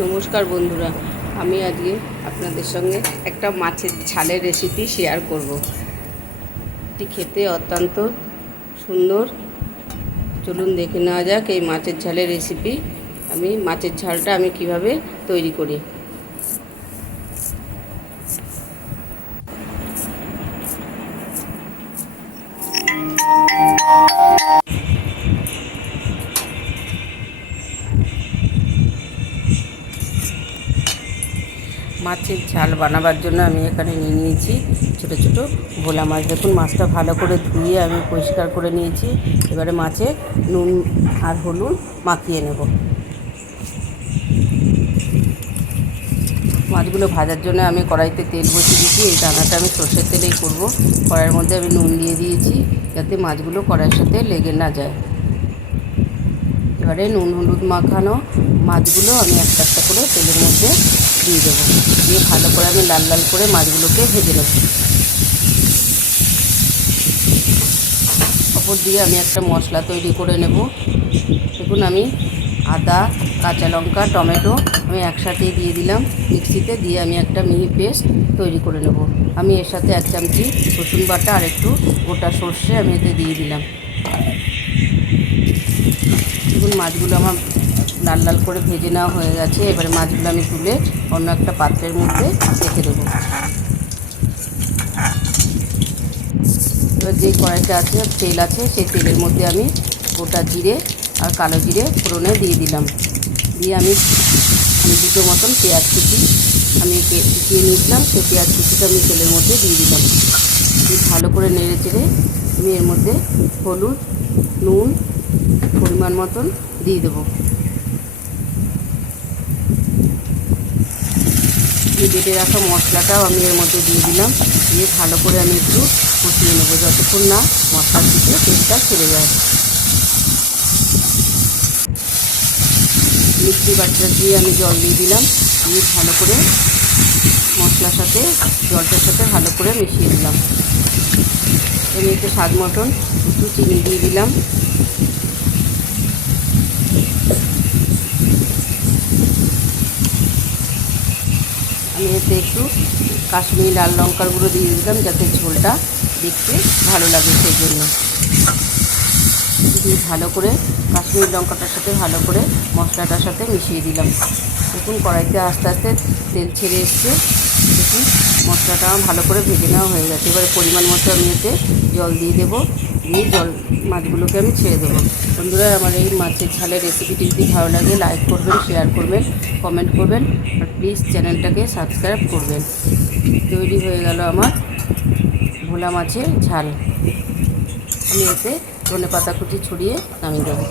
নমস্কার বন্ধুরা, আমি আজকে আপনাদের সঙ্গে একটা মাছের ঝালের রেসিপি শেয়ার করব। এটি খেতে অত্যন্ত সুন্দর। চলুন দেখে নেওয়া যাক এই মাছের ঝালের রেসিপি। মাছের ঝালটা আমি কিভাবে তৈরি করি। মাছের ঝাল বানাবার জন্য আমি এখানে নিয়ে নিয়েছি ছোটো ছোটো ভোলা মাছ। দেখুন, মাছটা ভালো করে ধুয়ে আমি পরিষ্কার করে নিয়েছি। এবারে মাছে নুন আর হলুদ মাখিয়ে নেব। মাছগুলো ভাজার জন্য আমি কড়াইতে তেল বসিয়ে দিয়েছি। এই রান্নাটা আমি সর্ষের তেলেই করব। কড়াইয়ের মধ্যে আমি নুন দিয়ে দিয়েছি যাতে মাছগুলো কড়াইয়ের সাথে লেগে না যায়। এবারে নুন হলুদ মাখানো মাছগুলো আমি একটা একটা করে তেলের মধ্যে দিয়ে দেবো। দিয়ে ভালো করে আমি লাল লাল করে মাছগুলোকে ভেজে নেব। ওপর দিয়ে আমি একটা মশলা তৈরি করে নেব। দেখুন, আমি আদা, কাঁচা লঙ্কা, টমেটো আমি একসাথে দিয়ে দিলাম মিক্সিতে। দিয়ে আমি একটা মিহি পেস্ট তৈরি করে নেব। আমি এর সাথে 1 চামচি রসুন বাটা আর একটু গোটা সর্ষে আমি এতে দিয়ে দিলাম। দেখুন, মাছগুলো আমার লাল লাল করে ভেজে নেওয়া হয়ে গেছে। এবারে মাছগুলো আমি তুলে অন্য একটা পাত্রের মধ্যে রেখে দেবো। এবার যে কড়াইটা আছে, তেল আছে, সেই তেলের মধ্যে আমি গোটা জিরে আর কালো জিরে ফোড়নে দিয়ে দিলাম। দিয়ে আমি দুটো মতন পেঁয়াজ কুচি আমি কুচিয়ে নিয়েছিলাম, সেই পেঁয়াজ কুচিটা আমি তেলের মধ্যে দিয়ে দিলাম। দিয়ে ভালো করে নেড়ে চেড়ে আমি এর মধ্যে হলুদ, নুন পরিমাণ মতন দিয়ে দেবো। বেটে রাখা মশলাটাও আমি এর মধ্যে দিয়ে দিলাম। দিয়ে ভালো করে আমি একটু কষিয়ে নেবো যতক্ষণ না মশলার দিকে তেলটা ছেড়ে যায়। মিক্সি বাটিটা দিয়ে আমি জল দিয়ে দিলাম। দিয়ে ভালো করে মশলার সাথে জলটার সাথে ভালো করে মিশিয়ে দিলাম। আমি একটু স্বাদ মতন একটু চিনি দিয়ে দিলাম। আমি এতে একটু কাশ্মীরি লাল লঙ্কার গুঁড়ো দিয়ে দিলাম যাতে ঝোলটা দেখতে ভালো লাগে, সেই জন্য। দিয়ে ভালো করে কাশ্মীরি লঙ্কাটার সাথে ভালো করে মশলাটার সাথে মিশিয়ে দিলাম। দেখুন, কড়াইতে আস্তে আস্তে তেল ছেড়ে এসছে। দেখুন, মশলাটা ভালো করে ভেজে নেওয়া হয়ে গেছে। এবারে পরিমাণ মতো আমি এতে জল দিয়ে দেবো। দিয়ে মাছগুলোকে আমি ছেড়ে দেবো। বন্ধুরা, আমার এই মাছের ঝালের রেসিপিটি যদি ভালো লাগে লাইক করবেন, শেয়ার করবেন, কমেন্ট করবেন আর প্লিজ চ্যানেলটাকে সাবস্ক্রাইব করবেন। তৈরি হয়ে গেল আমার ভোলা মাছের ঝাল। আমি এতে ধনেপাতা কুচি ছড়িয়ে নামিয়ে দেবো।